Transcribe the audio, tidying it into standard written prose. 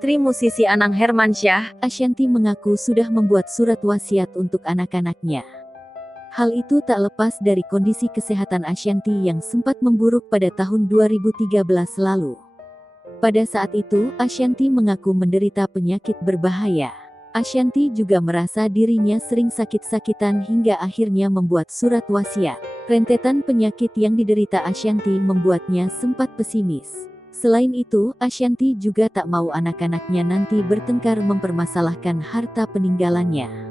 istri musisi Anang Hermansyah, Ashanty mengaku sudah membuat surat wasiat untuk anak-anaknya. Hal itu tak lepas dari kondisi kesehatan Ashanty yang sempat memburuk pada tahun 2013 lalu. Pada saat itu, Ashanty mengaku menderita penyakit berbahaya. Ashanty juga merasa dirinya sering sakit-sakitan hingga akhirnya membuat surat wasiat. Rentetan penyakit yang diderita Ashanty membuatnya sempat pesimis. Selain itu, Ashanty juga tak mau anak-anaknya nanti bertengkar mempermasalahkan harta peninggalannya.